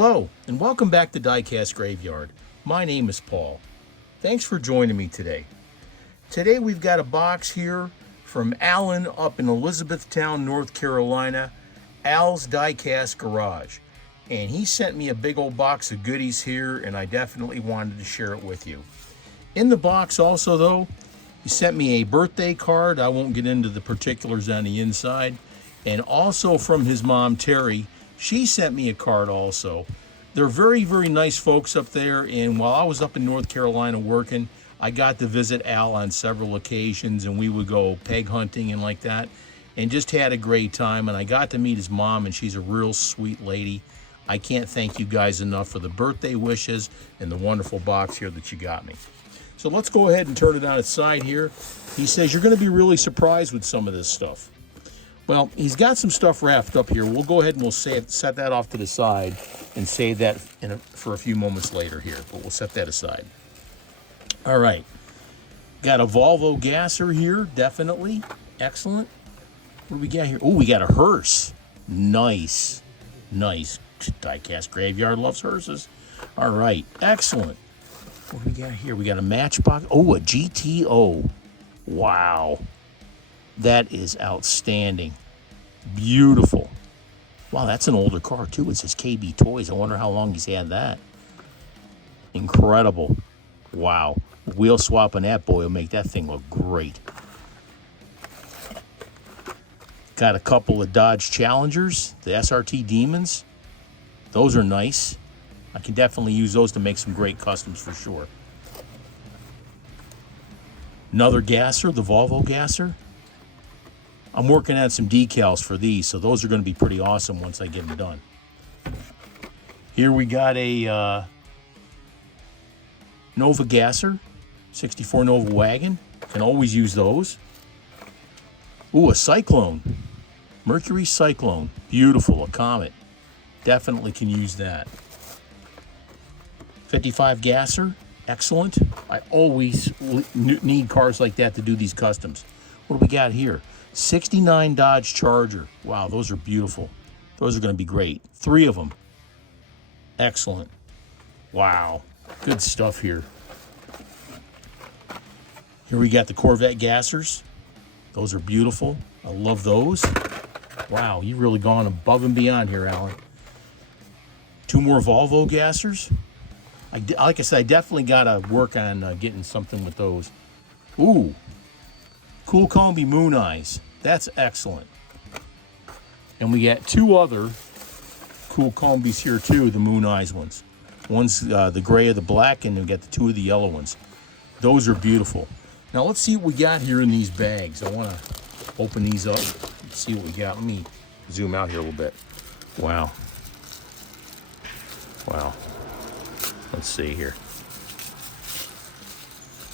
Hello, and welcome back to Diecast Graveyard. My name is Paul. Thanks for joining me today. Today we've got a box here from Alan up in Elizabethtown, North Carolina, Al's Diecast Garage. And he sent me a big old box of goodies here, and I definitely wanted to share it with you. In the box also, though, he sent me a birthday card. I won't get into the particulars on the inside. And also from his mom, Terry, she sent me a card also. They're very, very nice folks up there, and while I was up in North Carolina working, I got to visit Al on several occasions, and we would go peg hunting and like that, and just had a great time. And I got to meet his mom, and she's a real sweet lady. I can't thank you guys enough for the birthday wishes and the wonderful box here that you got me. So let's go ahead and turn it on its side here. He says you're going to be really surprised with some of this stuff. Well, he's got some stuff wrapped up here. We'll go ahead and we'll set that off to the side and save that for a few moments later here, but we'll set that aside. All right. Got a Volvo gasser here, definitely. Excellent. What do we got here? Oh, we got a hearse. Nice. Nice. Diecast Graveyard loves hearses. All right. Excellent. What do we got here? We got a Matchbox. Oh, a GTO. Wow. That is outstanding. Beautiful. Wow, that's an older car, too. It says KB Toys. I wonder how long he's had that. Incredible. Wow. Wheel swap on that boy will make that thing look great. Got a couple of Dodge Challengers, the SRT Demons. Those are nice. I can definitely use those to make some great customs for sure. Another gasser, the Volvo gasser. I'm working on some decals for these, so those are going to be pretty awesome once I get them done. Here we got a Nova gasser, 64 Nova wagon. Can always use those. Ooh, a Cyclone. Mercury Cyclone. Beautiful, a Comet. Definitely can use that. 55 gasser. Excellent. I always need cars like that to do these customs. What do we got here? 69 Dodge Charger. Wow, those are beautiful. Those are going to be great. 3 of them. Excellent. Wow. Good stuff here. Here we got the Corvette gassers. Those are beautiful. I love those. Wow, you've really gone above and beyond here, Alan. 2 more Volvo gassers. Like I said, I definitely got to work on getting something with those. Ooh. Cool Combi Moon Eyes. That's excellent. And we got 2 other Cool Combis here too, the Moon Eyes ones. One's the gray of the black, and we got the 2 of the yellow ones. Those are beautiful. Now let's see what we got here in these bags. I want to open these up and see what we got. Let me zoom out here a little bit. Wow. Wow. Let's see here.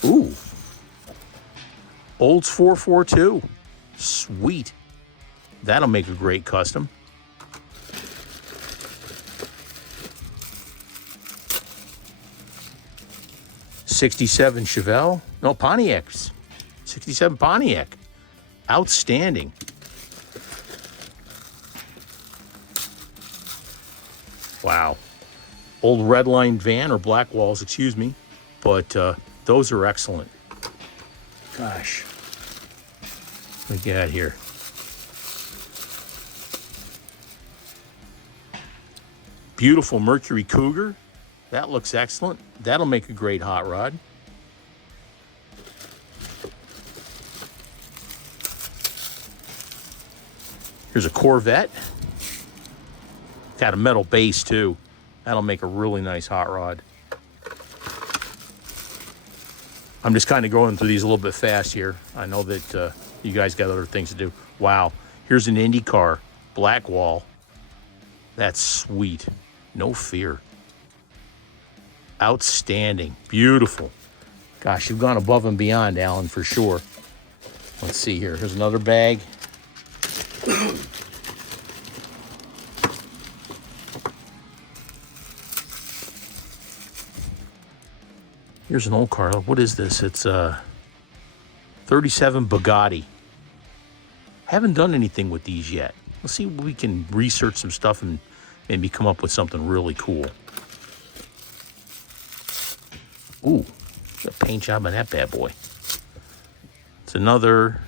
Ooh. Olds 442. Sweet. That'll make a great custom. '67 Chevelle. No, Pontiacs. '67 Pontiac. Outstanding. Wow. Old Redline van, or Black Walls, excuse me. But those are excellent. Gosh. What do we got here? Beautiful Mercury Cougar. That looks excellent. That'll make a great hot rod. Here's a Corvette. Got a metal base too. That'll make a really nice hot rod. I'm just kind of going through these a little bit fast here. I know that you guys got other things to do. Wow. Here's an Indy car. Black Wall. That's sweet. No fear. Outstanding. Beautiful. Gosh, you've gone above and beyond, Alan, for sure. Let's see here. Here's another bag. Here's an old car. What is this? It's a 37 Bugatti. Haven't done anything with these yet. Let's see if we can research some stuff and maybe come up with something really cool. Ooh, a paint job on that bad boy. It's another,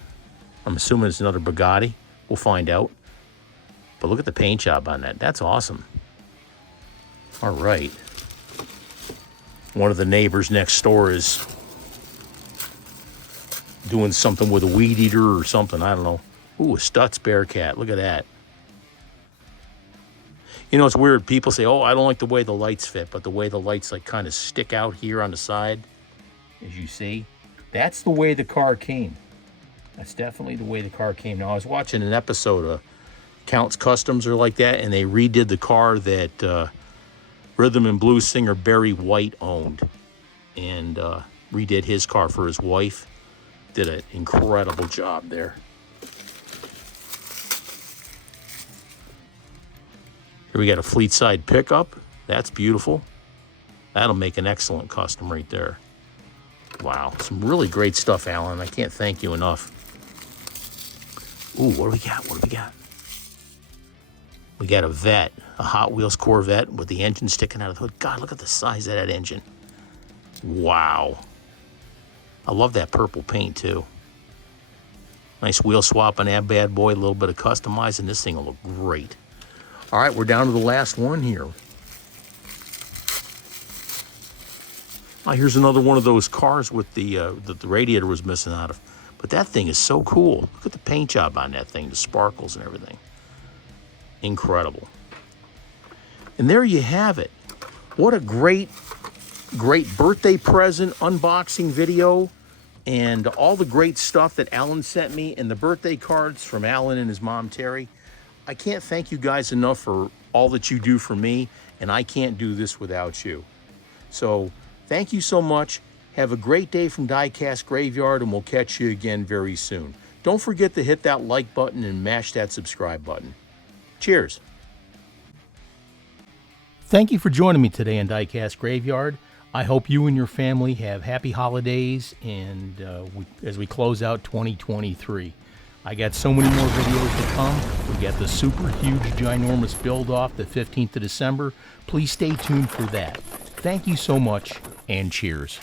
I'm assuming it's another Bugatti. We'll find out. But look at the paint job on that. That's awesome. All right. One of the neighbors next door is doing something with a weed eater or something. I don't know. Ooh, a Stutz Bearcat. Look at that. You know, it's weird. People say, oh, I don't like the way the lights fit, but the way the lights like kind of stick out here on the side, as you see, that's the way the car came. That's definitely the way the car came. Now, I was watching an episode of Count's Customs or like that, and they redid the car that rhythm and blues singer Barry White owned, and redid his car for his wife. Did an incredible job there. Here we got a fleet side pickup. That's beautiful. That'll make an excellent custom right there. Wow, some really great stuff, Alan. I can't thank you enough. Ooh, what do we got? What do we got? We got a Vet, a Hot Wheels Corvette with the engine sticking out of the hood. God, look at the size of that engine. Wow. I love that purple paint, too. Nice wheel swap on that bad boy. A little bit of customizing. This thing will look great. All right, we're down to the last one here. Oh, here's another one of those cars with the radiator was missing out of. But that thing is so cool. Look at the paint job on that thing, the sparkles and everything. Incredible. And there you have it. What a great birthday present unboxing video, and all the great stuff that Alan sent me, and the birthday cards from Alan and his mom, Terry. I can't thank you guys enough for all that you do for me, and I can't do this without you. So thank you so much. Have a great day from Diecast Graveyard, and we'll catch you again very soon. Don't forget to hit that like button and mash that subscribe button. Cheers. Thank you for joining me today on Diecast Graveyard. I hope you and your family have happy holidays, and as we close out 2023. I got so many more videos to come. We got the super huge, ginormous build-off the 15th of December. Please stay tuned for that. Thank you so much, and cheers.